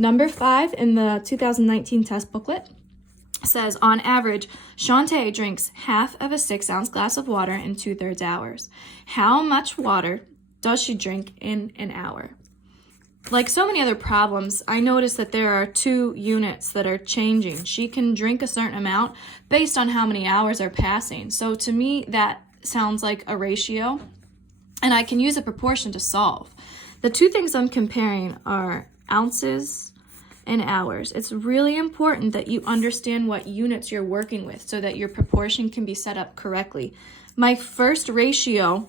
Number 5 in the 2019 test booklet says, on average, Shantae drinks half of a 6-ounce glass of water in 2/3 hours. How much water does she drink in an hour? Like so many other problems, I noticed that there are 2 units that are changing. She can drink a certain amount based on how many hours are passing. So to me, that sounds like a ratio, and I can use a proportion to solve. The 2 things I'm comparing are ounces and hours. It's really important that you understand what units you're working with so that your proportion can be set up correctly. My first ratio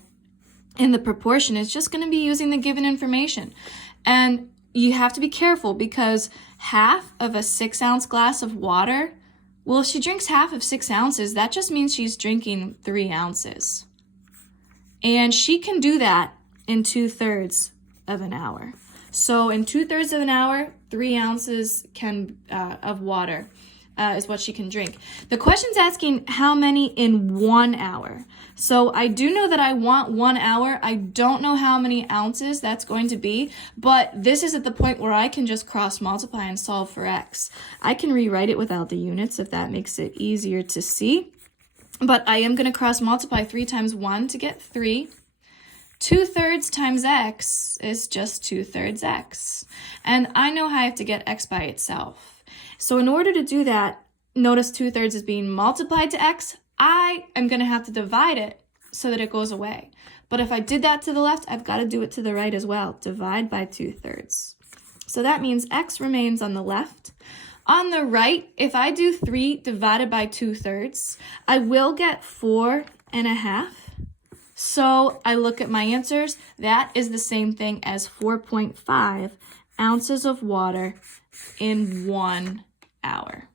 in the proportion is just going to be using the given information. And you have to be careful because half of a 6-ounce glass of water, well, if she drinks half of 6 ounces, that just means she's drinking 3 ounces. And she can do that in 2/3 of an hour. So in 2/3 of an hour, 3 ounces of water is what she can drink. The question's asking how many in 1 hour. So I do know that I want 1 hour. I don't know how many ounces that's going to be, but this is at the point where I can just cross multiply and solve for x. I can rewrite it without the units if that makes it easier to see. But I am going to cross multiply 3 times 1 to get 3. 2/3 times x is just 2/3 x. And I know how I have to get x by itself. So in order to do that, notice 2/3 is being multiplied to x. I am going to have to divide it so that it goes away. But if I did that to the left, I've got to do it to the right as well. Divide by 2/3. So that means x remains on the left. On the right, if I do 3 divided by 2/3, I will get 4.5. So I look at my answers. That is the same thing as 4.5 ounces of water in 1 hour.